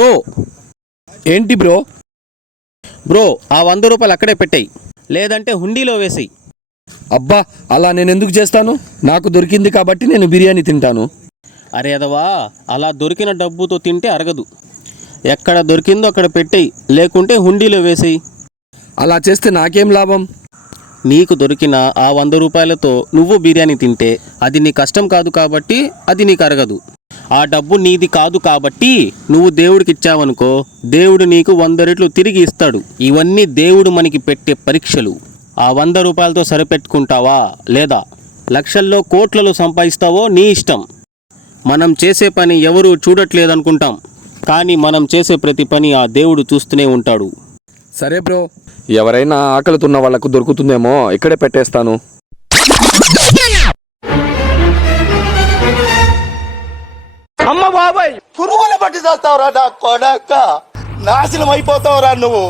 Bro. ఏంటి bro? Bro, ఆ 100 రూపాయలు అక్కడే పెట్టాయి, లేదంటే హుండీలో వేసేయి. అబ్బా, అలా నేను ఎందుకు చేస్తాను? నాకు దొరికింది కాబట్టి నేను బిర్యానీ తింటాను. అరే అదవా, అలా దొరికిన డబ్బుతో తింటే అరగదు. ఎక్కడ దొరికిందో అక్కడ పెట్టేయి, లేకుంటే హుండీలో వేసేయి. అలా చేస్తే నాకేం లాభం? నీకు దొరికిన ఆ 100 రూపాయలతో నువ్వు బిర్యానీ తింటే అది నీ కష్టం కాదు కాబట్టి అది నీకు అరగదు. ఆ డబ్బు నీది కాదు కాబట్టి నువ్వు దేవుడికి ఇచ్చావనుకో, దేవుడు నీకు 100 రెట్లు తిరిగి ఇస్తాడు. ఇవన్నీ దేవుడు మనకి పెట్టే పరీక్షలు. ఆ 100 రూపాయలతో సరిపెట్టుకుంటావా, లేదా లక్షల్లో కోట్లలో సంపాదిస్తావో నీ ఇష్టం. మనం చేసే పని ఎవరు చూడట్లేదనుకుంటాం, కానీ మనం చేసే ప్రతి పని ఆ దేవుడు చూస్తూనే ఉంటాడు. సరే బ్రో, ఎవరైనా ఆకలితున్న వాళ్లకు దొరుకుతుందేమో, ఇక్కడే పెట్టేస్తాను. అమ్మ బాబాయ్, పురుగుల పట్టి చేస్తావురా నా కొడక, నాశనం అయిపోతావురా నువ్వు.